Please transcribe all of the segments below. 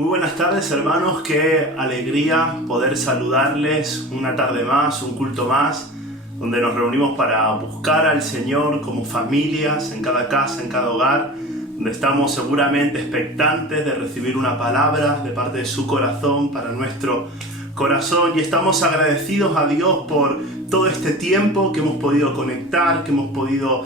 Muy buenas tardes, hermanos, qué alegría poder saludarles una tarde más, un culto más, donde nos reunimos para buscar al Señor como familias, en cada casa, en cada hogar, donde estamos seguramente expectantes de recibir una palabra de parte de su corazón para nuestro corazón, y estamos agradecidos a Dios por todo este tiempo que hemos podido conectar, que hemos podido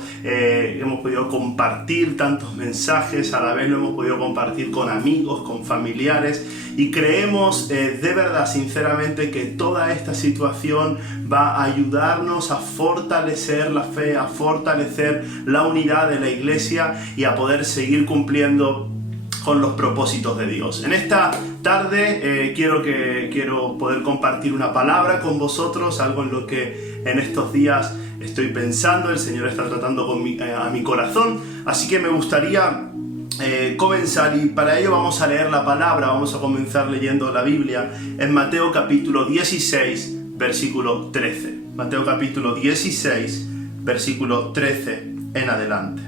compartir tantos mensajes, a la vez lo hemos podido compartir con amigos, con familiares, y creemos de verdad, sinceramente, que toda esta situación va a ayudarnos a fortalecer la fe, a fortalecer la unidad de la iglesia y a poder seguir cumpliendo con los propósitos de Dios. En esta tarde quiero poder compartir una palabra con vosotros, algo en lo que en estos días estoy pensando, el Señor está tratando a mi corazón, así que me gustaría comenzar, y para ello vamos a leer la palabra. Vamos a comenzar leyendo la Biblia en Mateo capítulo 16, versículo 13. Mateo capítulo 16, versículo 13 en adelante.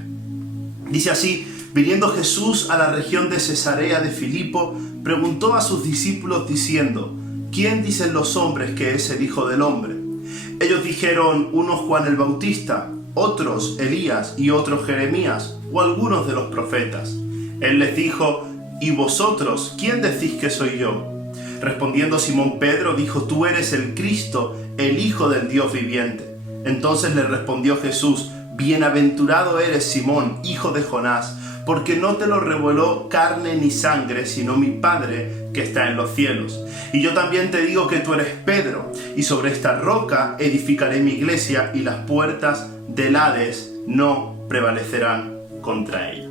Dice así: viniendo Jesús a la región de Cesarea de Filipo, preguntó a sus discípulos diciendo: ¿quién dicen los hombres que es el Hijo del Hombre? Ellos dijeron: unos Juan el Bautista, otros Elías y otros Jeremías, o algunos de los profetas. Él les dijo: ¿y vosotros, quién decís que soy yo? Respondiendo Simón Pedro dijo: tú eres el Cristo, el Hijo del Dios viviente. Entonces le respondió Jesús: bienaventurado eres Simón, hijo de Jonás, porque no te lo reveló carne ni sangre, sino mi Padre que está en los cielos. Y yo también te digo que tú eres Pedro, y sobre esta roca edificaré mi iglesia, y las puertas del Hades no prevalecerán contra ella.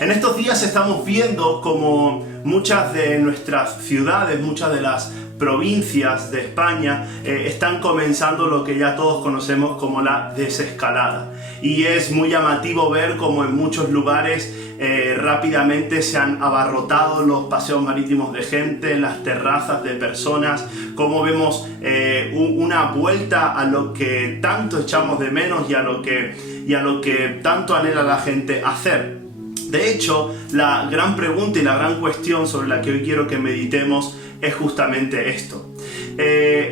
En estos días estamos viendo como muchas de nuestras ciudades, muchas de las provincias de España están comenzando lo que ya todos conocemos como la desescalada. Y es muy llamativo ver cómo en muchos lugares rápidamente se han abarrotado los paseos marítimos de gente, las terrazas de personas, cómo vemos una vuelta a lo que tanto echamos de menos y a lo que tanto anhela la gente hacer. De hecho, la gran pregunta y la gran cuestión sobre la que hoy quiero que meditemos es justamente esto.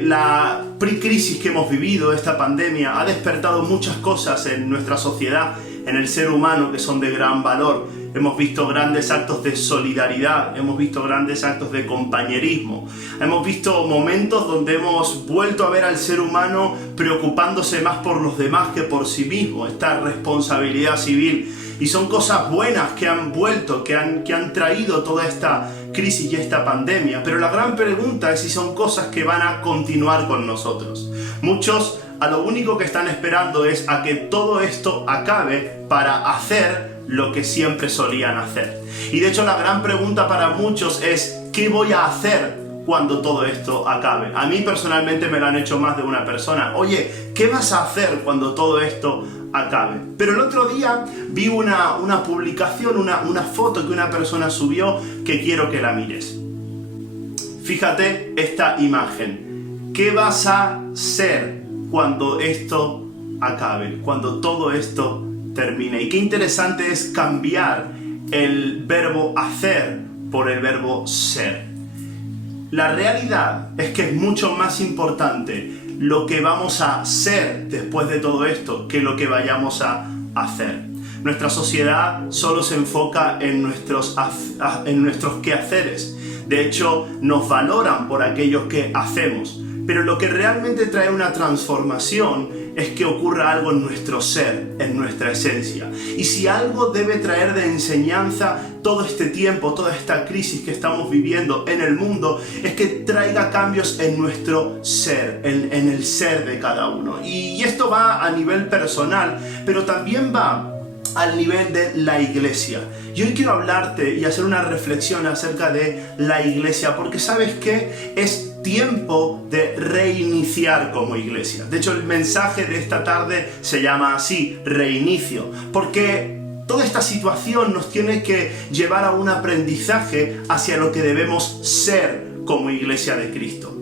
La crisis que hemos vivido, esta pandemia, ha despertado muchas cosas en nuestra sociedad, en el ser humano, que son de gran valor. Hemos visto grandes actos de solidaridad, hemos visto grandes actos de compañerismo, hemos visto momentos donde hemos vuelto a ver al ser humano preocupándose más por los demás que por sí mismo, esta responsabilidad civil. Y son cosas buenas que han vuelto, que han traído toda esta crisis y esta pandemia. Pero la gran pregunta es si son cosas que van a continuar con nosotros. Muchos a lo único que están esperando es a que todo esto acabe para hacer lo que siempre solían hacer. Y de hecho la gran pregunta para muchos es: ¿qué voy a hacer cuando todo esto acabe? A mí personalmente me lo han hecho más de una persona. Oye, ¿qué vas a hacer cuando todo esto acabe? Pero el otro día vi una publicación, una foto que una persona subió que quiero que la mires. Fíjate esta imagen. ¿Qué vas a ser cuando esto acabe? Cuando todo esto termine. Y qué interesante es cambiar el verbo hacer por el verbo ser. La realidad es que es mucho más importante lo que vamos a ser después de todo esto que lo que vayamos a hacer. Nuestra sociedad solo se enfoca en nuestros quehaceres. De hecho, nos valoran por aquellos que hacemos. Pero lo que realmente trae una transformación es que ocurra algo en nuestro ser, en nuestra esencia. Y si algo debe traer de enseñanza todo este tiempo, toda esta crisis que estamos viviendo en el mundo, es que traiga cambios en nuestro ser, en el ser de cada uno. Y esto va a nivel personal, pero también va al nivel de la iglesia. Y hoy quiero hablarte y hacer una reflexión acerca de la iglesia, porque ¿sabes qué? Es tiempo de reiniciar como iglesia. De hecho, el mensaje de esta tarde se llama así: reinicio, porque toda esta situación nos tiene que llevar a un aprendizaje hacia lo que debemos ser como iglesia de Cristo.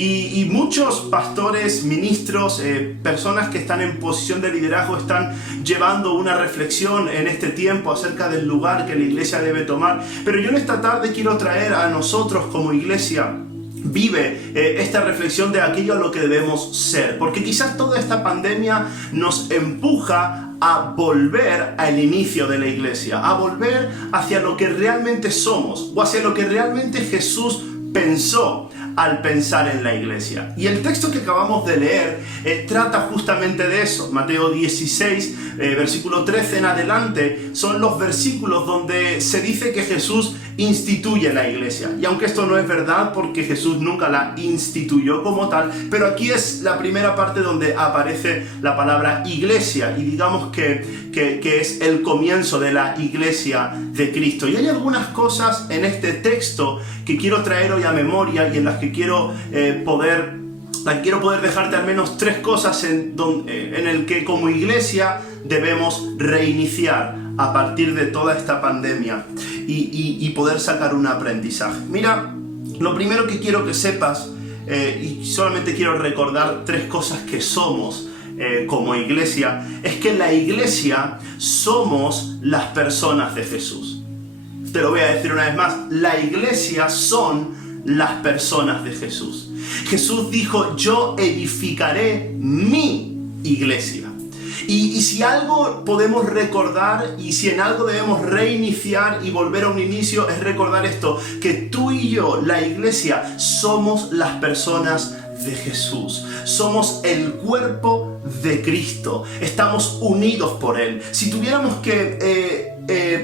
Y muchos pastores, ministros, personas que están en posición de liderazgo están llevando una reflexión en este tiempo acerca del lugar que la iglesia debe tomar. Pero yo en esta tarde quiero traer a nosotros como iglesia vive esta reflexión de aquello a lo que debemos ser, porque quizás toda esta pandemia nos empuja a volver al inicio de la iglesia, a volver hacia lo que realmente somos o hacia lo que realmente Jesús pensó al pensar en la iglesia. Y el texto que acabamos de leer trata justamente de eso. Mateo 16, versículo 13 en adelante, son los versículos donde se dice que Jesús instituye la iglesia. Y aunque esto no es verdad, porque Jesús nunca la instituyó como tal, pero aquí es la primera parte donde aparece la palabra iglesia, y digamos que es el comienzo de la iglesia de Cristo. Y hay algunas cosas en este texto que quiero traer hoy a memoria y en las que quiero poder dejarte al menos 3 cosas en el que como iglesia debemos reiniciar a partir de toda esta pandemia y poder sacar un aprendizaje. Mira, lo primero que quiero que sepas, y solamente quiero recordar 3 cosas que somos como iglesia, es que la iglesia somos las personas de Jesús. Te lo voy a decir una vez más, la iglesia son las personas de Jesús. Jesús dijo: yo edificaré mi iglesia. Y si algo podemos recordar, y si en algo debemos reiniciar y volver a un inicio, es recordar esto: que tú y yo, la iglesia, somos las personas de Jesús. Somos el cuerpo de Cristo. Estamos unidos por Él. Si tuviéramos que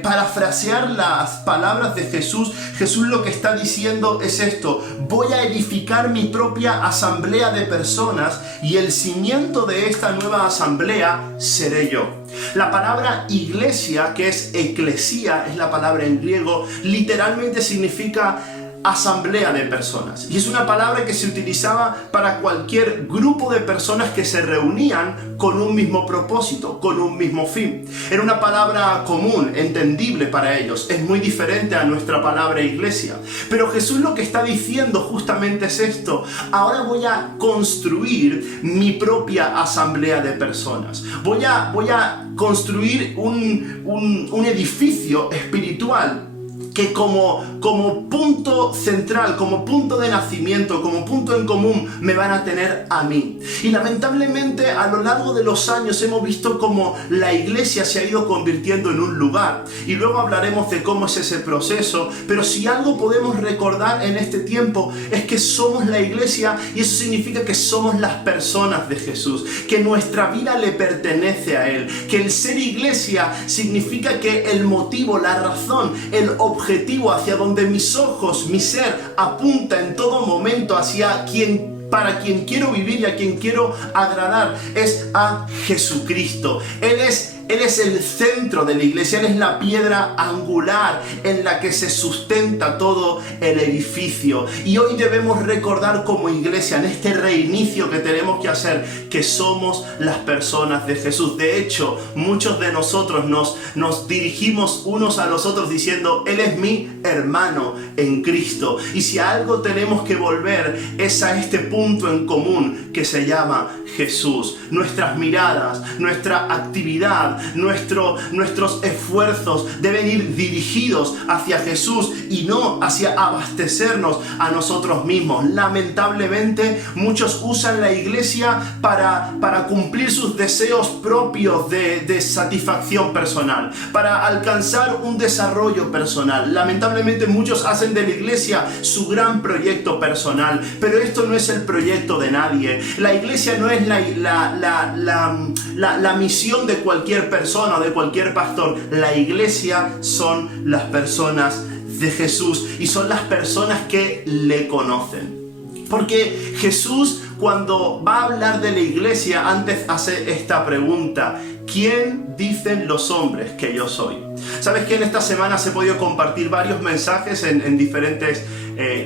parafrasear las palabras de Jesús, Jesús lo que está diciendo es esto: voy a edificar mi propia asamblea de personas y el cimiento de esta nueva asamblea seré yo. La palabra iglesia, que es eclesía, es la palabra en griego, literalmente significa asamblea de personas, y es una palabra que se utilizaba para cualquier grupo de personas que se reunían con un mismo propósito, con un mismo fin. Era una palabra común, entendible para ellos. Es muy diferente a nuestra palabra iglesia, pero Jesús lo que está diciendo justamente es esto: ahora voy a construir mi propia asamblea de personas, voy a construir un edificio espiritual que como punto central, como punto de nacimiento, como punto en común, me van a tener a mí. Y lamentablemente a lo largo de los años hemos visto cómo la iglesia se ha ido convirtiendo en un lugar. Y luego hablaremos de cómo es ese proceso. Pero si algo podemos recordar en este tiempo es que somos la iglesia, y eso significa que somos las personas de Jesús, que nuestra vida le pertenece a Él, que el ser iglesia significa que el motivo, la razón, el objetivo hacia donde mis ojos, mi ser apunta en todo momento, para quien quiero vivir y a quien quiero agradar, es a Jesucristo. Él es el centro de la iglesia, Él es la piedra angular en la que se sustenta todo el edificio. Y hoy debemos recordar como iglesia, en este reinicio que tenemos que hacer, que somos las personas de Jesús. De hecho, muchos de nosotros nos dirigimos unos a los otros diciendo: Él es mi hermano en Cristo. Y si a algo tenemos que volver es a este punto en común que se llama Jesús. Nuestras miradas, nuestra actividad, nuestros esfuerzos deben ir dirigidos hacia Jesús y no hacia abastecernos a nosotros mismos. Lamentablemente, muchos usan la iglesia para cumplir sus deseos propios de satisfacción personal, para alcanzar un desarrollo personal. Lamentablemente, muchos hacen de la iglesia su gran proyecto personal, pero esto no es el proyecto de nadie. La iglesia no es la misión de cualquier persona o de cualquier pastor. La iglesia son las personas de Jesús y son las personas que le conocen. Porque Jesús, cuando va a hablar de la iglesia, antes hace esta pregunta: ¿quién dicen los hombres que yo soy? Sabes que en esta semana he podido compartir varios mensajes en diferentes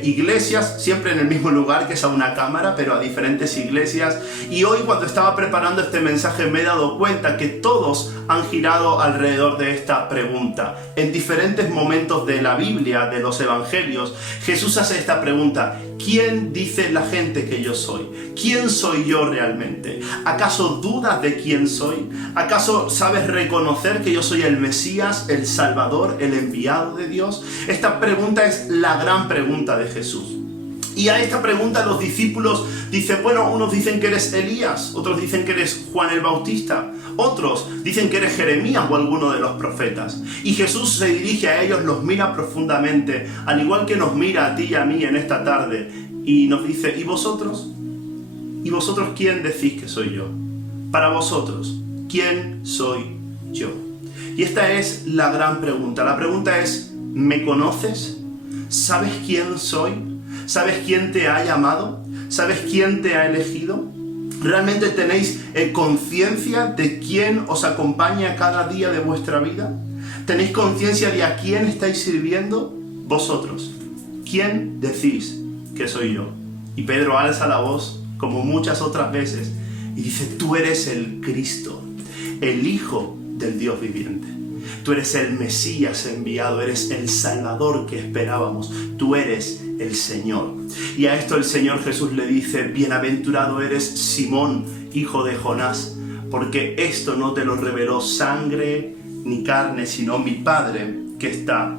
iglesias, siempre en el mismo lugar, que es a una cámara, pero a diferentes iglesias. Y hoy, cuando estaba preparando este mensaje, me he dado cuenta que todos han girado alrededor de esta pregunta. En diferentes momentos de la Biblia, de los evangelios, Jesús hace esta pregunta: ¿quién dice la gente que yo soy? ¿Quién soy yo realmente? ¿Acaso dudas de quién soy? ¿Acaso sabes reconocer que yo soy el Mesías, el Salvador, el enviado de Dios? Esta pregunta es la gran pregunta de Jesús. Y a esta pregunta los discípulos dicen, bueno, unos dicen que eres Elías, otros dicen que eres Juan el Bautista, otros dicen que eres Jeremías o alguno de los profetas. Y Jesús se dirige a ellos, los mira profundamente, al igual que nos mira a ti y a mí en esta tarde, y nos dice, ¿y vosotros? ¿Y vosotros quién decís que soy yo? Para vosotros, ¿quién soy yo? Y esta es la gran pregunta. La pregunta es, ¿me conoces? ¿Sabes quién soy? ¿Sabes quién te ha llamado? ¿Sabes quién te ha elegido? ¿Realmente tenéis conciencia de quién os acompaña cada día de vuestra vida? ¿Tenéis conciencia de a quién estáis sirviendo? Vosotros, ¿quién decís que soy yo? Y Pedro alza la voz, como muchas otras veces, y dice, tú eres el Cristo, el Hijo del Dios viviente. Tú eres el Mesías enviado, eres el Salvador que esperábamos, tú eres el Señor. Y a esto el Señor Jesús le dice, bienaventurado eres Simón, hijo de Jonás, porque esto no te lo reveló sangre ni carne, sino mi Padre que está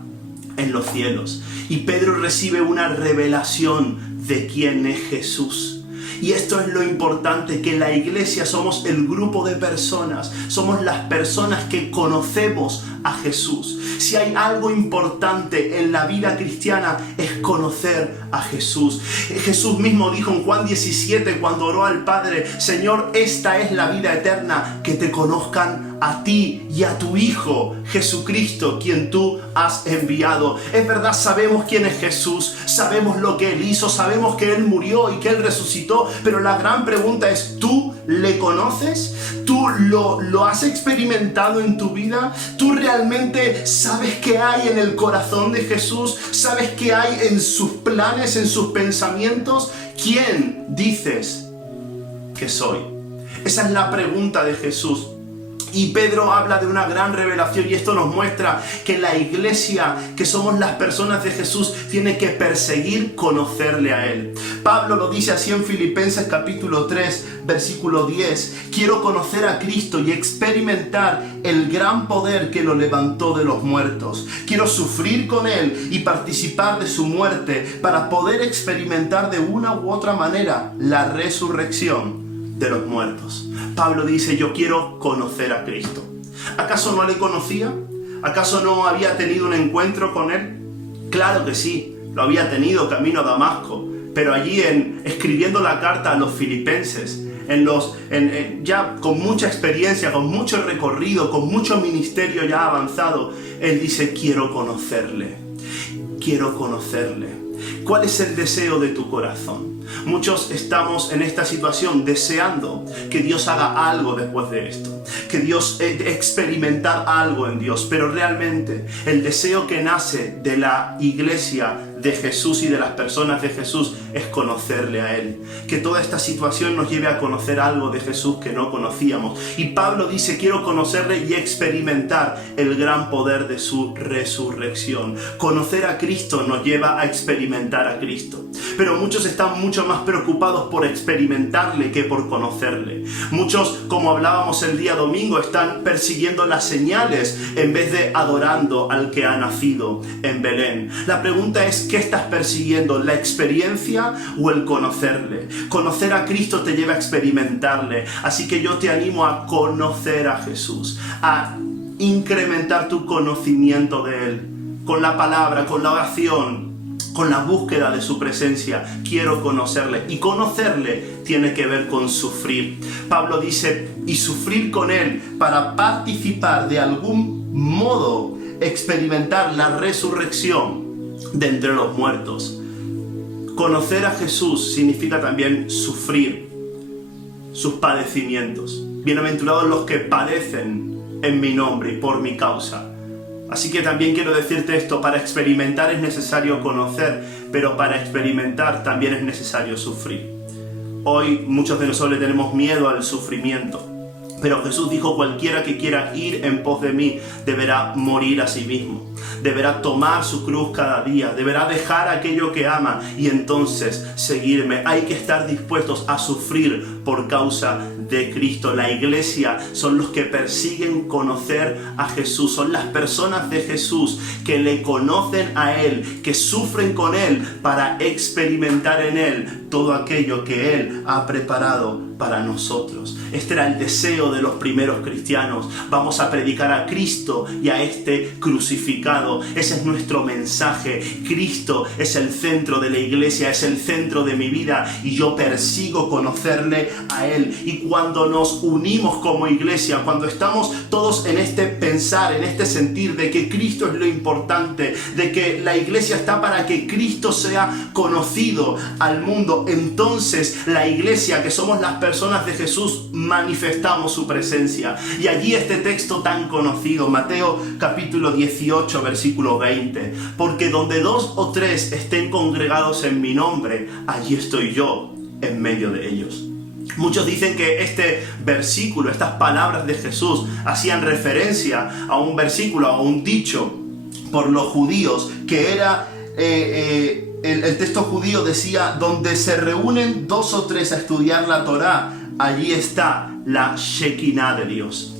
en los cielos. Y Pedro recibe una revelación de quién es Jesús. Y esto es lo importante, que la iglesia somos el grupo de personas, somos las personas que conocemos a Jesús. Si hay algo importante en la vida cristiana es conocer a Jesús. Jesús mismo dijo en Juan 17 cuando oró al Padre, Señor, esta es la vida eterna, que te conozcan a ti y a tu Hijo Jesucristo, quien tú has enviado. Es verdad, sabemos quién es Jesús, sabemos lo que Él hizo, sabemos que Él murió y que Él resucitó, pero la gran pregunta es, ¿tú le conoces? ¿Tú lo has experimentado en tu vida? ¿Tú realmente sabes qué hay en el corazón de Jesús? ¿Sabes qué hay en sus planes, en sus pensamientos? ¿Quién dices que soy? Esa es la pregunta de Jesús. Y Pedro habla de una gran revelación, y esto nos muestra que la iglesia, que somos las personas de Jesús, tiene que perseguir conocerle a Él. Pablo lo dice así en Filipenses capítulo 3, versículo 10. Quiero conocer a Cristo y experimentar el gran poder que lo levantó de los muertos. Quiero sufrir con Él y participar de su muerte para poder experimentar de una u otra manera la resurrección de los muertos. Pablo dice, yo quiero conocer a Cristo. ¿Acaso no le conocía? ¿Acaso no había tenido un encuentro con Él? Claro que sí, lo había tenido camino a Damasco, pero allí escribiendo la carta a los filipenses, ya con mucha experiencia, con mucho recorrido, con mucho ministerio ya avanzado, él dice, quiero conocerle, quiero conocerle. ¿Cuál es el deseo de tu corazón? Muchos estamos en esta situación deseando que Dios haga algo después de esto, que Dios experimentar algo en Dios, pero realmente el deseo que nace de la iglesia de Jesús y de las personas de Jesús es conocerle a Él. Que toda esta situación nos lleve a conocer algo de Jesús que no conocíamos. Y Pablo dice, quiero conocerle y experimentar el gran poder de su resurrección. Conocer a Cristo nos lleva a experimentar a Cristo. Pero muchos están mucho más preocupados por experimentarle que por conocerle. Muchos, como hablábamos el día domingo, están persiguiendo las señales en vez de adorando al que ha nacido en Belén. La pregunta es, ¿qué estás persiguiendo? ¿La experiencia o el conocerle? Conocer a Cristo te lleva a experimentarle. Así que yo te animo a conocer a Jesús, a incrementar tu conocimiento de Él, con la palabra, con la oración, con la búsqueda de su presencia. Quiero conocerle. Y conocerle tiene que ver con sufrir. Pablo dice, y sufrir con Él para participar de algún modo, experimentar la resurrección de entre los muertos. Conocer a Jesús significa también sufrir sus padecimientos. Bienaventurados los que padecen en mi nombre y por mi causa. Así que también quiero decirte esto, para experimentar es necesario conocer, pero para experimentar también es necesario sufrir. Hoy muchos de nosotros le tenemos miedo al sufrimiento. Pero Jesús dijo: cualquiera que quiera ir en pos de mí deberá morir a sí mismo, deberá tomar su cruz cada día, deberá dejar aquello que ama y entonces seguirme. Hay que estar dispuestos a sufrir por causa de Cristo. La iglesia son los que persiguen conocer a Jesús, son las personas de Jesús que le conocen a Él, que sufren con Él para experimentar en Él todo aquello que Él ha preparado para nosotros. Este era el deseo de los primeros cristianos. Vamos a predicar a Cristo y a este crucificado. Ese es nuestro mensaje. Cristo es el centro de la iglesia, es el centro de mi vida y yo persigo conocerle a Él. Y cuando nos unimos como iglesia, cuando estamos todos en este pensar, en este sentir de que Cristo es lo importante, de que la iglesia está para que Cristo sea conocido al mundo, entonces la iglesia, que somos las personas de Jesús, manifestamos su presencia. Y allí este texto tan conocido, Mateo capítulo 18 versículo 20: porque donde 2 o 3 estén congregados en mi nombre, allí estoy yo en medio de ellos. Muchos dicen que este versículo, estas palabras de Jesús, hacían referencia a un versículo, a un dicho por los judíos, que era el texto judío decía: donde se reúnen 2 o 3 a estudiar la Torá, allí está la Shekinah de Dios.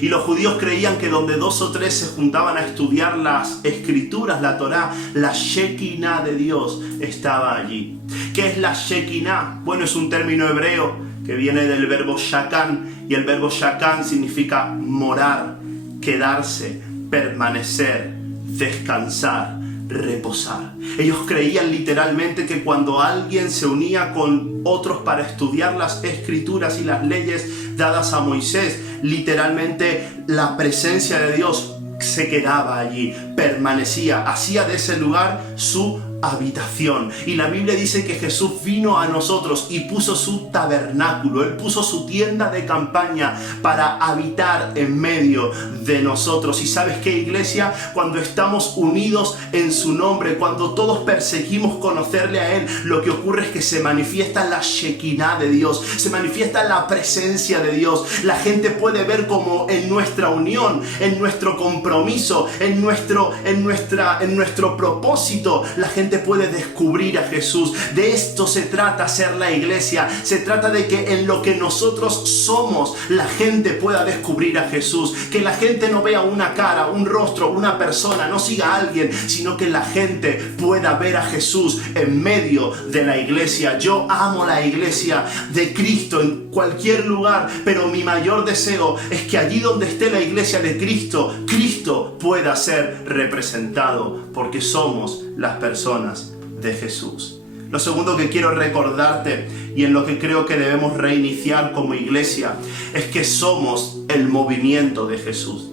Y los judíos creían que donde 2 o 3 se juntaban a estudiar las escrituras, la Torá, la Shekinah de Dios estaba allí. ¿Qué es la Shekinah? Bueno, es un término hebreo que viene del verbo shakan, y el verbo shakan significa morar, quedarse, permanecer, descansar, reposar. Ellos creían literalmente que cuando alguien se unía con otros para estudiar las escrituras y las leyes dadas a Moisés, literalmente la presencia de Dios se quedaba allí, permanecía, hacía de ese lugar su habitación. Y la Biblia dice que Jesús vino a nosotros y puso su tabernáculo, Él puso su tienda de campaña para habitar en medio de nosotros. ¿Y sabes qué, iglesia? Cuando estamos unidos en su nombre, cuando todos perseguimos conocerle a Él, lo que ocurre es que se manifiesta la Shekinah de Dios, se manifiesta la presencia de Dios. La gente puede ver como en nuestra unión, en nuestro compromiso, en nuestro propósito, la gente puede descubrir a Jesús. De esto se trata ser la iglesia. Se trata de que en lo que nosotros somos, la gente pueda descubrir a Jesús. Que la gente no vea una cara, un rostro, una persona, no siga a alguien, sino que la gente pueda ver a Jesús en medio de la iglesia. Yo amo la iglesia de Cristo en cualquier lugar, pero mi mayor deseo es que allí donde esté la iglesia de Cristo, Cristo pueda ser representado, porque somos las personas de Jesús. Lo segundo que quiero recordarte, y en lo que creo que debemos reiniciar como iglesia, es que somos el movimiento de Jesús.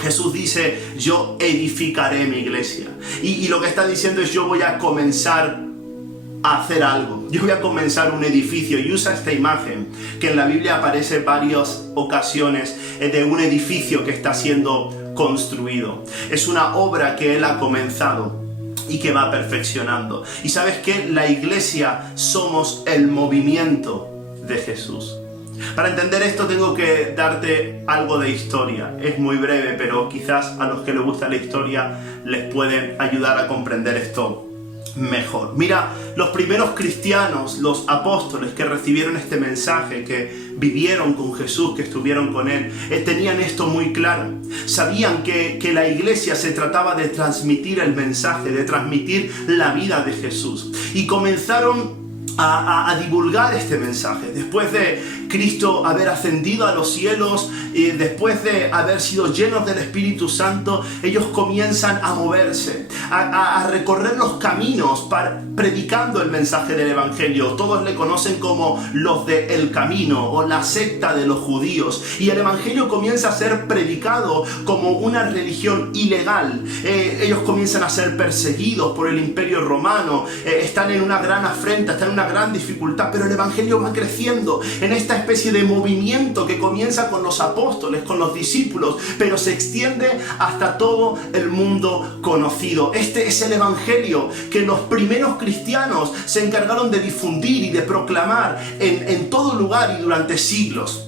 Jesús dice: yo edificaré mi iglesia. Y lo que está diciendo es: yo voy a comenzar a hacer algo. Yo voy a comenzar un edificio. Y usa esta imagen que en la Biblia aparece en varias ocasiones de un edificio que está siendo construido. Es una obra que Él ha comenzado y que va perfeccionando. Y ¿sabes qué? La iglesia somos el movimiento de Jesús. Para entender esto tengo que darte algo de historia. Es muy breve, pero quizás a los que les gusta la historia les puede ayudar a comprender esto mejor. Mira, los primeros cristianos, los apóstoles que recibieron este mensaje, que vivieron con Jesús, que estuvieron con Él, tenían esto muy claro. Sabían que la iglesia se trataba de transmitir el mensaje, de transmitir la vida de Jesús. Y comenzaron a divulgar este mensaje. Después de Cristo haber ascendido a los cielos, y después de haber sido llenos del Espíritu Santo, ellos comienzan a moverse, a recorrer los caminos predicando el mensaje del Evangelio. Todos le conocen como los de El Camino o la secta de los judíos. Y el Evangelio comienza a ser predicado como una religión ilegal. Ellos comienzan a ser perseguidos por el Imperio Romano. Están en una gran afrenta, están en una gran dificultad, pero el Evangelio va creciendo en esta especie de movimiento que comienza con los apóstoles, con los discípulos, pero se extiende hasta todo el mundo conocido. Este es el Evangelio que los primeros cristianos se encargaron de difundir y de proclamar en todo lugar y durante siglos.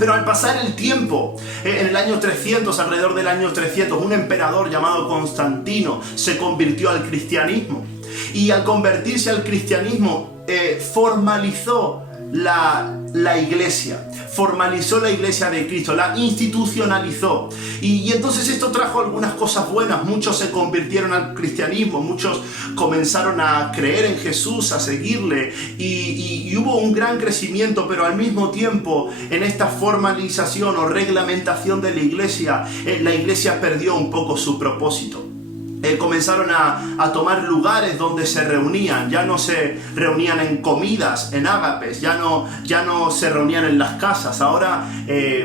Pero al pasar el tiempo, en el año 300, alrededor del año 300, un emperador llamado Constantino se convirtió al cristianismo. Y al convertirse al cristianismo, formalizó la iglesia. Formalizó la iglesia de Cristo, la institucionalizó. Y entonces esto trajo algunas cosas buenas. Muchos se convirtieron al cristianismo, muchos comenzaron a creer en Jesús, a seguirle. Y hubo un gran crecimiento, pero al mismo tiempo, en esta formalización o reglamentación de la iglesia perdió un poco su propósito. Comenzaron a tomar lugares donde se reunían. Ya no se reunían en comidas, en ágapes, ya no se reunían en las casas. Ahora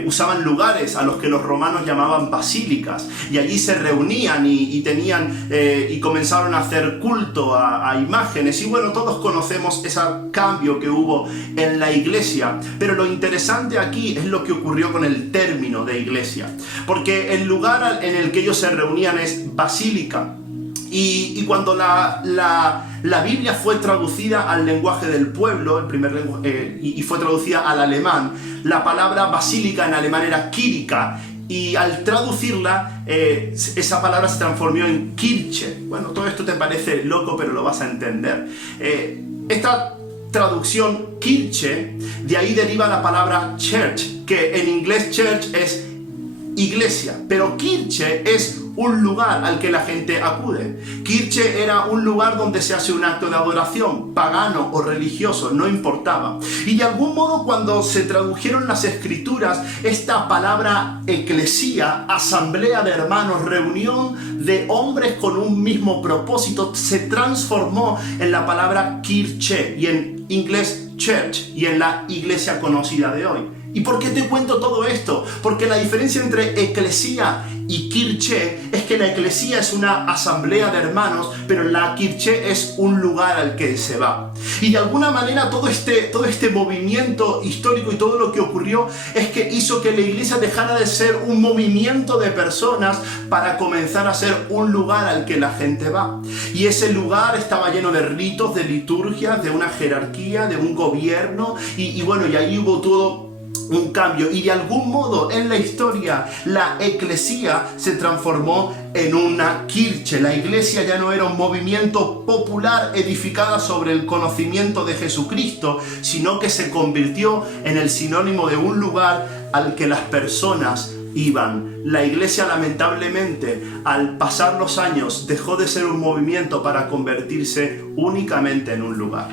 usaban lugares a los que los romanos llamaban basílicas, y allí se reunían y comenzaron a hacer culto a imágenes. Y bueno, todos conocemos ese cambio que hubo en la iglesia, pero lo interesante aquí es lo que ocurrió con el término de iglesia, porque el lugar en el que ellos se reunían es basílica. Y cuando la Biblia fue traducida al lenguaje del pueblo, y fue traducida al alemán, la palabra basílica en alemán era Kirche, y al traducirla, esa palabra se transformó en Kirche. Bueno, todo esto te parece loco, pero lo vas a entender. Esta traducción Kirche, de ahí deriva la palabra church, que en inglés church es iglesia, pero Kirche es un lugar al que la gente acude. Kirche era un lugar donde se hace un acto de adoración, pagano o religioso, no importaba. Y de algún modo, cuando se tradujeron las escrituras, esta palabra eclesía, asamblea de hermanos, reunión de hombres con un mismo propósito, se transformó en la palabra Kirche, y en inglés church, y en la iglesia conocida de hoy. ¿Y por qué te cuento todo esto? Porque la diferencia entre eclesía y Kirche es que la eclesía es una asamblea de hermanos, pero la Kirche es un lugar al que se va. Y de alguna manera todo este movimiento histórico y todo lo que ocurrió es que hizo que la iglesia dejara de ser un movimiento de personas para comenzar a ser un lugar al que la gente va. Y ese lugar estaba lleno de ritos, de liturgias, de una jerarquía, de un gobierno, y ahí hubo todo un cambio. Y de algún modo en la historia la eclesía se transformó en una Kirche. La iglesia ya no era un movimiento popular edificada sobre el conocimiento de Jesucristo, sino que se convirtió en el sinónimo de un lugar al que las personas iban. La iglesia, lamentablemente, al pasar los años, dejó de ser un movimiento para convertirse únicamente en un lugar.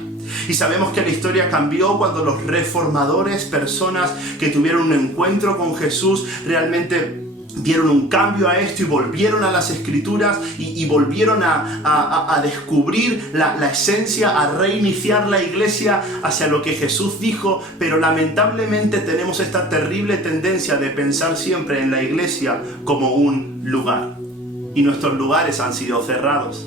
Y sabemos que la historia cambió cuando los reformadores, personas que tuvieron un encuentro con Jesús, realmente dieron un cambio a esto y volvieron a las escrituras y volvieron a descubrir la esencia, a reiniciar la iglesia hacia lo que Jesús dijo. Pero lamentablemente tenemos esta terrible tendencia de pensar siempre en la iglesia como un lugar, y nuestros lugares han sido cerrados.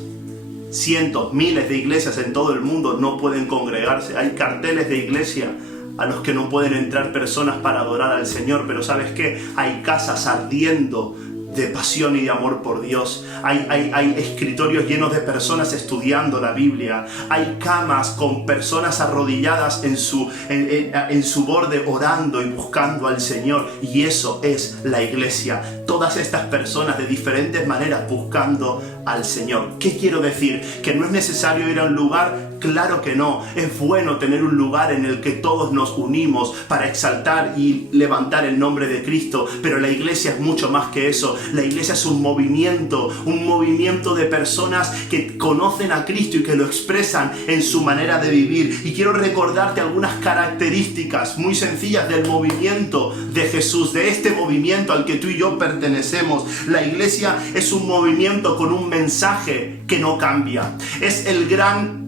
Cientos, miles de iglesias en todo el mundo no pueden congregarse. Hay carteles de iglesia a los que no pueden entrar personas para adorar al Señor. Pero ¿sabes qué? Hay casas ardiendo de pasión y de amor por Dios. Hay escritorios llenos de personas estudiando la Biblia. Hay camas con personas arrodilladas en su borde, orando y buscando al Señor. Y eso es la iglesia. Todas estas personas de diferentes maneras buscando al Señor. ¿Qué quiero decir? ¿Que no es necesario ir a un lugar? Claro que no. Es bueno tener un lugar en el que todos nos unimos para exaltar y levantar el nombre de Cristo, pero la iglesia es mucho más que eso. La iglesia es un movimiento de personas que conocen a Cristo y que lo expresan en su manera de vivir. Y quiero recordarte algunas características muy sencillas del movimiento de Jesús, de este movimiento al que tú y yo pertenecemos. La iglesia es un movimiento con un mensaje que no cambia. Es el gran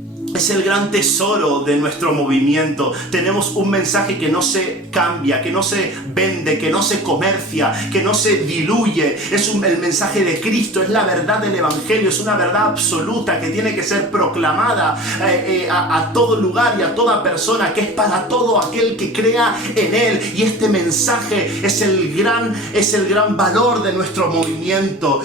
tesoro de nuestro movimiento. Tenemos un mensaje que no se cambia, que no se vende, que no se comercia, que no se diluye. Es el mensaje de Cristo, es la verdad del Evangelio, es una verdad absoluta que tiene que ser proclamada a todo lugar y a toda persona, que es para todo aquel que crea en Él. Y este mensaje es el gran valor de nuestro movimiento.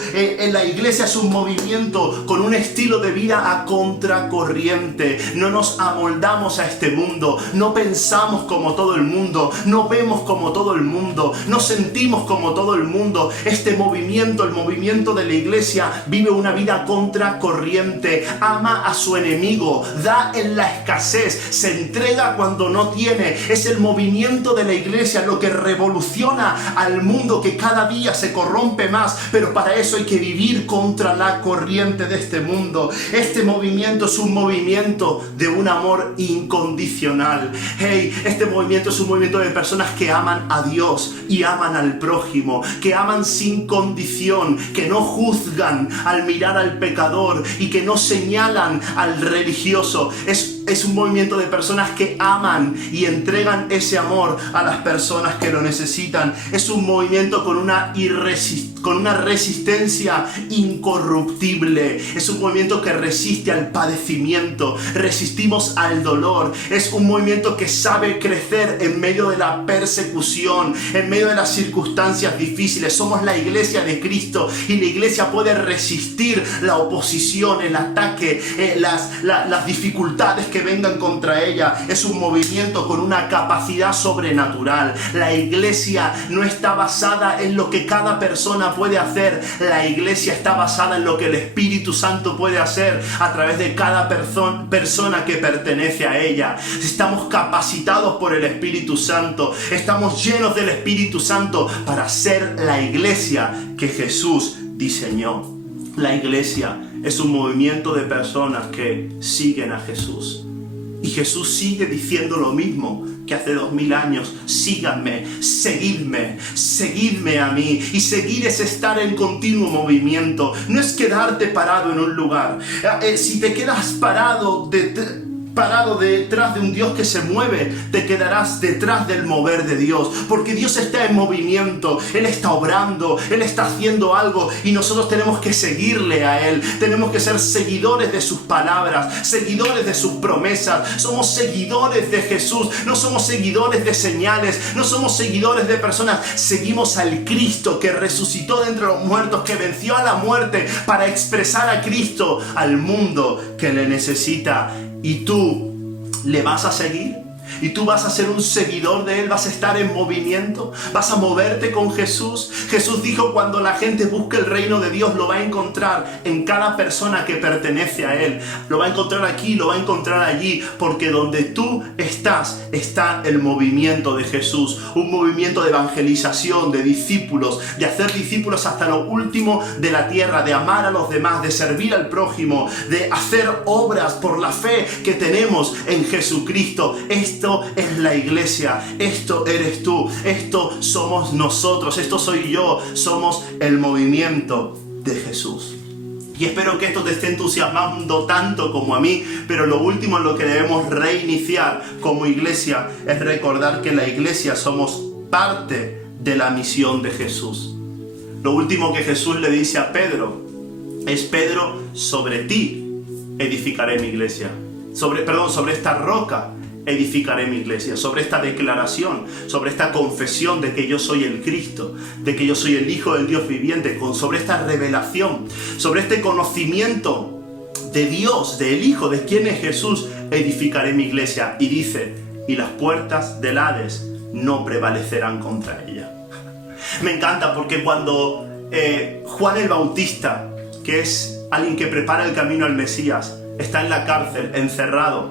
La iglesia es un movimiento con un estilo de vida a contracorriente. No nos amoldamos a este mundo, no pensamos como todo el mundo, no vemos como todo el el mundo, no sentimos como todo el mundo. Este movimiento, el movimiento de la iglesia, vive una vida contracorriente, ama a su enemigo, da en la escasez, se entrega cuando no tiene. Es el movimiento de la iglesia lo que revoluciona al mundo, que cada día se corrompe más, pero para eso hay que vivir contra la corriente de este mundo. Este movimiento es un movimiento de un amor incondicional. Hey, este movimiento es un movimiento de personas que aman a Dios y aman al prójimo, que aman sin condición, que no juzgan al mirar al pecador y que no señalan al religioso. Es un movimiento de personas que aman y entregan ese amor a las personas que lo necesitan. Es un movimiento con una resistencia incorruptible. Es un movimiento que resiste al padecimiento. Resistimos al dolor. Es un movimiento que sabe crecer en medio de la persecución, en medio de las circunstancias difíciles. Somos la iglesia de Cristo y la iglesia puede resistir la oposición, el ataque, las dificultades que vengan contra ella. Es un movimiento con una capacidad sobrenatural. La iglesia no está basada en lo que cada persona puede hacer. La iglesia está basada en lo que el Espíritu Santo puede hacer a través de cada persona que pertenece a ella. Estamos capacitados por el Espíritu Santo. Estamos llenos del Espíritu Santo para ser la iglesia que Jesús diseñó. La iglesia es un movimiento de personas que siguen a Jesús. Y Jesús sigue diciendo lo mismo que hace 2000 años. Síganme, seguidme a mí. Y seguir es estar en continuo movimiento. No es quedarte parado en un lugar. Si te quedas parado detrás de un Dios que se mueve, te quedarás detrás del mover de Dios, porque Dios está en movimiento, Él está obrando, Él está haciendo algo y nosotros tenemos que seguirle a Él. Tenemos que ser seguidores de sus palabras, seguidores de sus promesas. Somos seguidores de Jesús, no somos seguidores de señales, no somos seguidores de personas. Seguimos al Cristo que resucitó de entre los muertos, que venció a la muerte para expresar a Cristo al mundo que le necesita. ¿Y tú le vas a seguir? ¿Y tú vas a ser un seguidor de Él? ¿Vas a estar en movimiento? ¿Vas a moverte con Jesús? Jesús dijo: cuando la gente busque el reino de Dios, lo va a encontrar en cada persona que pertenece a Él. Lo va a encontrar aquí, lo va a encontrar allí, porque donde tú estás, está el movimiento de Jesús. Un movimiento de evangelización, de discípulos, de hacer discípulos hasta lo último de la tierra, de amar a los demás, de servir al prójimo, de hacer obras por la fe que tenemos en Jesucristo. Esto es la iglesia, esto eres tú, esto somos nosotros, esto soy yo, somos el movimiento de Jesús. Y espero que esto te esté entusiasmando tanto como a mí, pero lo último en lo que debemos reiniciar como iglesia es recordar que la iglesia somos parte de la misión de Jesús. Lo último que Jesús le dice a Pedro es: Pedro, sobre ti edificaré mi iglesia. Sobre esta roca edificaré mi iglesia. Sobre esta declaración, sobre esta confesión de que yo soy el Cristo, de que yo soy el Hijo del Dios viviente, sobre esta revelación, sobre este conocimiento de Dios, del Hijo, de quién es Jesús, edificaré mi iglesia. Y dice: y las puertas del Hades no prevalecerán contra ella. Me encanta porque cuando Juan el Bautista, que es alguien que prepara el camino al Mesías, está en la cárcel, encerrado,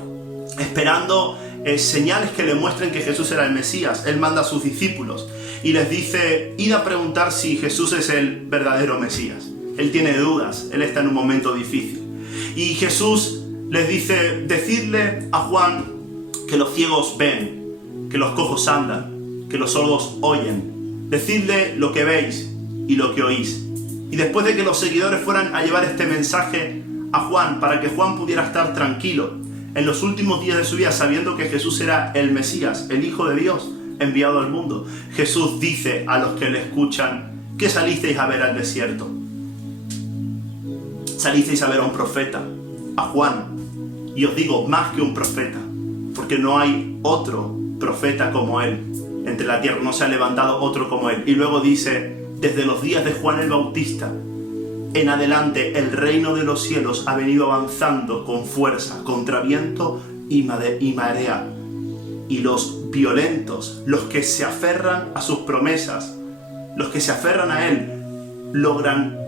esperando señales que le muestren que Jesús era el Mesías, él manda a sus discípulos y les dice: id a preguntar si Jesús es el verdadero Mesías. Él tiene dudas, él está en un momento difícil. Y Jesús les dice: decidle a Juan que los ciegos ven, que los cojos andan, que los sordos oyen. Decidle lo que veis y lo que oís. Y después de que los seguidores fueran a llevar este mensaje a Juan, para que Juan pudiera estar tranquilo en los últimos días de su vida, sabiendo que Jesús era el Mesías, el Hijo de Dios enviado al mundo, Jesús dice a los que le escuchan: ¿qué salisteis a ver al desierto? Salisteis a ver a un profeta, a Juan. Y os digo, más que un profeta, porque no hay otro profeta como él entre la tierra, no se ha levantado otro como él. Y luego dice: desde los días de Juan el Bautista en adelante, el reino de los cielos ha venido avanzando con fuerza, contra viento y marea. Y los violentos, los que se aferran a sus promesas, los que se aferran a Él, logran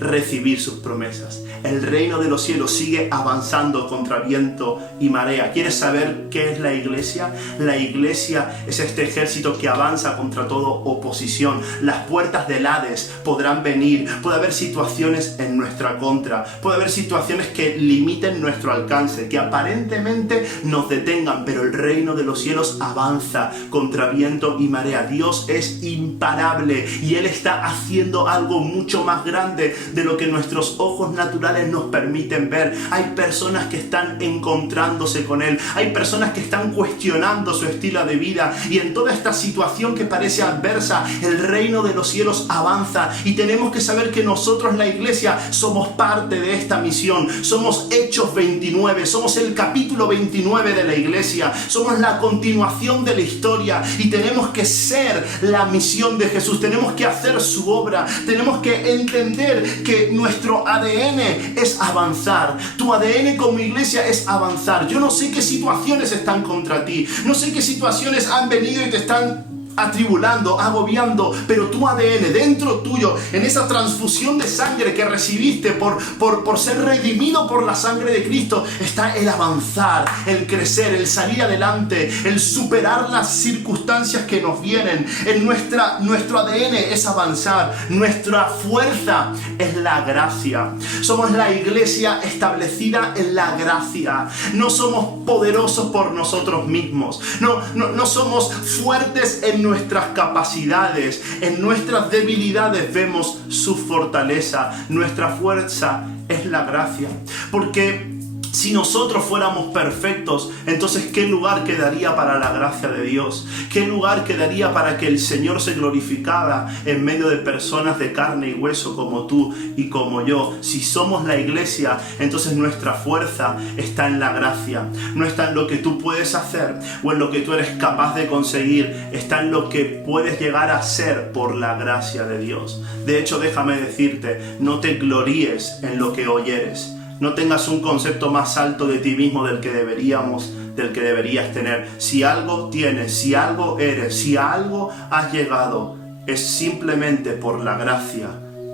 recibir sus promesas. El reino de los cielos sigue avanzando contra viento y marea. ¿Quieres saber qué es la iglesia? La iglesia es este ejército que avanza contra toda oposición. Las puertas del Hades podrán venir. Puede haber situaciones en nuestra contra. Puede haber situaciones que limiten nuestro alcance, que aparentemente nos detengan, pero el reino de los cielos avanza contra viento y marea. Dios es imparable y Él está haciendo algo mucho más grande de lo que nuestros ojos naturales nos permiten ver. Hay personas que están encontrándose con Él. Hay personas que están cuestionando su estilo de vida. Y en toda esta situación que parece adversa, el reino de los cielos avanza. Y tenemos que saber que nosotros, la iglesia, somos parte de esta misión. Somos Hechos 29. Somos el capítulo 29 de la iglesia. Somos la continuación de la historia. Y tenemos que ser la misión de Jesús. Tenemos que hacer su obra. Tenemos que entender que nuestro ADN es avanzar. Tu ADN como iglesia es avanzar. Yo no sé qué situaciones están contra ti. No sé qué situaciones han venido y te están atribulando, agobiando, pero tu ADN dentro tuyo, en esa transfusión de sangre que recibiste por ser redimido por la sangre de Cristo, está el avanzar, el crecer, el salir adelante, el superar las circunstancias que nos vienen. Nuestro ADN es avanzar. Nuestra fuerza es la gracia. Somos la iglesia establecida en la gracia. No somos poderosos por nosotros mismos. No somos fuertes en nuestras capacidades. En nuestras debilidades vemos su fortaleza. Nuestra fuerza es la gracia. Porque si nosotros fuéramos perfectos, entonces ¿qué lugar quedaría para la gracia de Dios? ¿Qué lugar quedaría para que el Señor se glorificara en medio de personas de carne y hueso como tú y como yo? Si somos la iglesia, entonces nuestra fuerza está en la gracia. No está en lo que tú puedes hacer o en lo que tú eres capaz de conseguir. Está en lo que puedes llegar a ser por la gracia de Dios. De hecho, déjame decirte, no te gloríes en lo que hoy eres. No tengas un concepto más alto de ti mismo del que deberías tener. Si algo tienes, si algo eres, si a algo has llegado, es simplemente por la gracia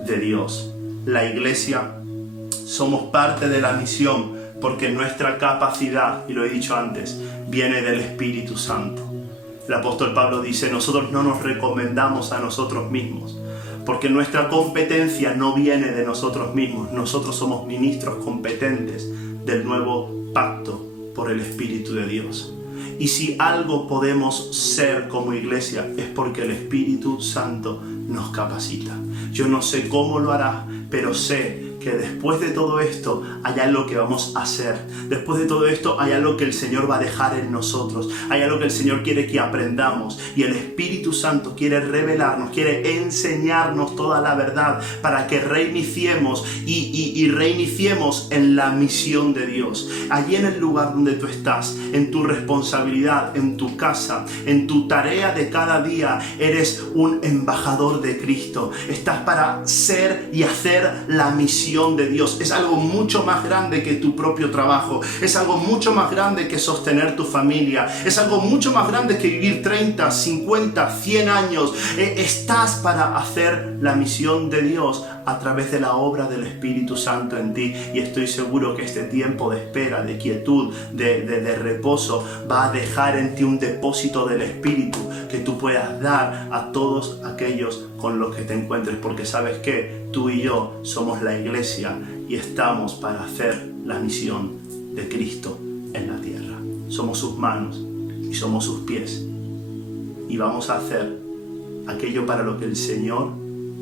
de Dios. La iglesia somos parte de la misión porque nuestra capacidad, y lo he dicho antes, viene del Espíritu Santo. El apóstol Pablo dice, nosotros no nos recomendamos a nosotros mismos, porque nuestra competencia no viene de nosotros mismos. Nosotros somos ministros competentes del nuevo pacto por el Espíritu de Dios. Y si algo podemos ser como iglesia es porque el Espíritu Santo nos capacita. Yo no sé cómo lo hará, pero sé que después de todo esto hay algo que vamos a hacer. Después de todo esto hay algo que el Señor va a dejar en nosotros. Hay algo que el Señor quiere que aprendamos. Y el Espíritu Santo quiere revelarnos, quiere enseñarnos toda la verdad para que reiniciemos y reiniciemos en la misión de Dios. Allí en el lugar donde tú estás, en tu responsabilidad, en tu casa, en tu tarea de cada día, eres un embajador de Cristo. Estás para ser y hacer la misión de Dios. Es algo mucho más grande que tu propio trabajo. Es algo mucho más grande que sostener tu familia. Es algo mucho más grande que vivir 30, 50, 100 años. Estás para hacer la misión de Dios a través de la obra del Espíritu Santo en ti. Y estoy seguro que este tiempo de espera, de quietud, de reposo, va a dejar en ti un depósito del Espíritu que tú puedas dar a todos aquellos con los que te encuentres. Porque sabes que tú y yo somos la iglesia y estamos para hacer la misión de Cristo en la tierra. Somos sus manos y somos sus pies. Y vamos a hacer aquello para lo que el Señor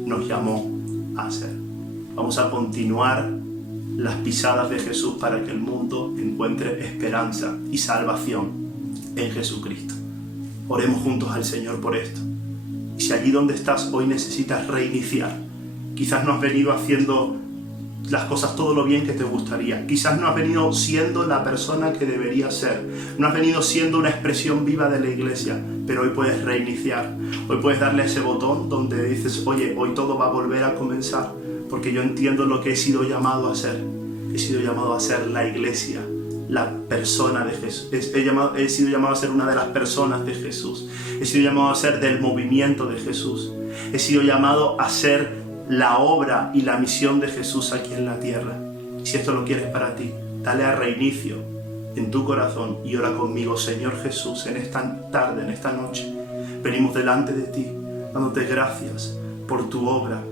nos llamó a hacer. Vamos a continuar las pisadas de Jesús para que el mundo encuentre esperanza y salvación en Jesucristo. Oremos juntos al Señor por esto. Y si allí donde estás hoy necesitas reiniciar, quizás no has venido haciendo las cosas todo lo bien que te gustaría, quizás no has venido siendo la persona que deberías ser, no has venido siendo una expresión viva de la iglesia, pero hoy puedes reiniciar. Hoy puedes darle a ese botón donde dices, oye, hoy todo va a volver a comenzar, porque yo entiendo lo que he sido llamado a ser. He sido llamado a ser la iglesia la persona de Jesús. He sido llamado a ser una de las personas de Jesús. He sido llamado a ser del movimiento de Jesús. He sido llamado a ser la obra y la misión de Jesús aquí en la tierra. Si esto lo quieres para ti, dale a reinicio en tu corazón y ora conmigo. Señor Jesús, en esta tarde, en esta noche, venimos delante de ti, dándote gracias por tu obra,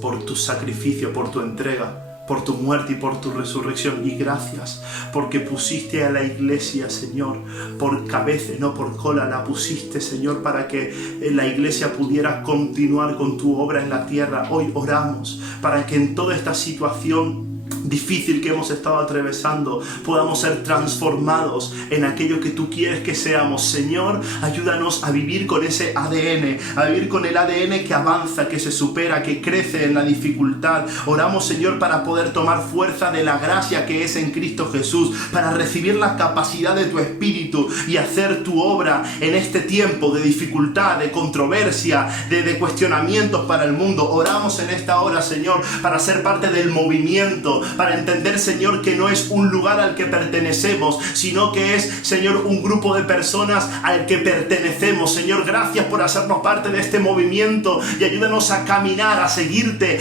por tu sacrificio, por tu entrega, por tu muerte y por tu resurrección. Y gracias porque pusiste a la iglesia, Señor, por cabeza, no por cola, la pusiste, Señor, para que la iglesia pudiera continuar con tu obra en la tierra. Hoy oramos para que en toda esta situación difícil que hemos estado atravesando podamos ser transformados en aquello que tú quieres que seamos. Señor, ayúdanos a vivir con ese ADN, a vivir con el ADN que avanza, que se supera, que crece en la dificultad. Oramos, Señor, para poder tomar fuerza de la gracia que es en Cristo Jesús, para recibir la capacidad de tu Espíritu y hacer tu obra en este tiempo de dificultad, de controversia, de cuestionamientos para el mundo. Oramos en esta hora, Señor, para ser parte del movimiento, para entender, Señor, que no es un lugar al que pertenecemos, sino que es, Señor, un grupo de personas al que pertenecemos. Señor, gracias por hacernos parte de este movimiento y ayúdanos a caminar, a seguirte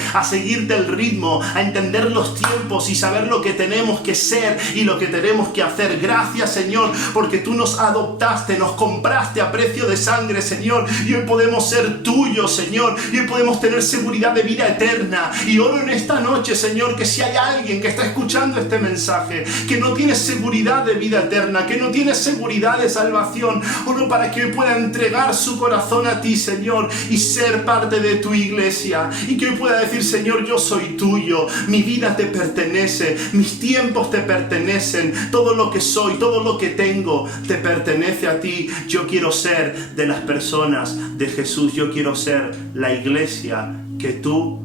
el ritmo, a entender los tiempos y saber lo que tenemos que ser y lo que tenemos que hacer. Gracias, Señor, porque tú nos adoptaste, nos compraste a precio de sangre, Señor, y hoy podemos ser tuyos, Señor, y hoy podemos tener seguridad de vida eterna. Y oro en esta noche, Señor, que si hay alguien que está escuchando este mensaje, que no tiene seguridad de vida eterna, que no tiene seguridad de salvación, oro para que hoy pueda entregar su corazón a ti, Señor, y ser parte de tu iglesia, y que hoy pueda decir, Señor, yo soy tuyo, mi vida te pertenece, mis tiempos te pertenecen, todo lo que soy, todo lo que tengo te pertenece a ti. Yo quiero ser de las personas de Jesús, yo quiero ser la iglesia que tú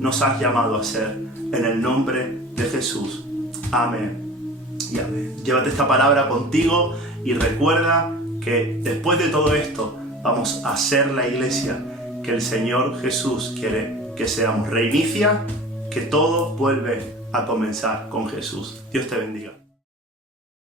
nos has llamado a ser. En el nombre de Jesús. Amén y amén. Llévate esta palabra contigo y recuerda que después de todo esto vamos a ser la iglesia que el Señor Jesús quiere que seamos. Reinicia, que todo vuelve a comenzar con Jesús. Dios te bendiga.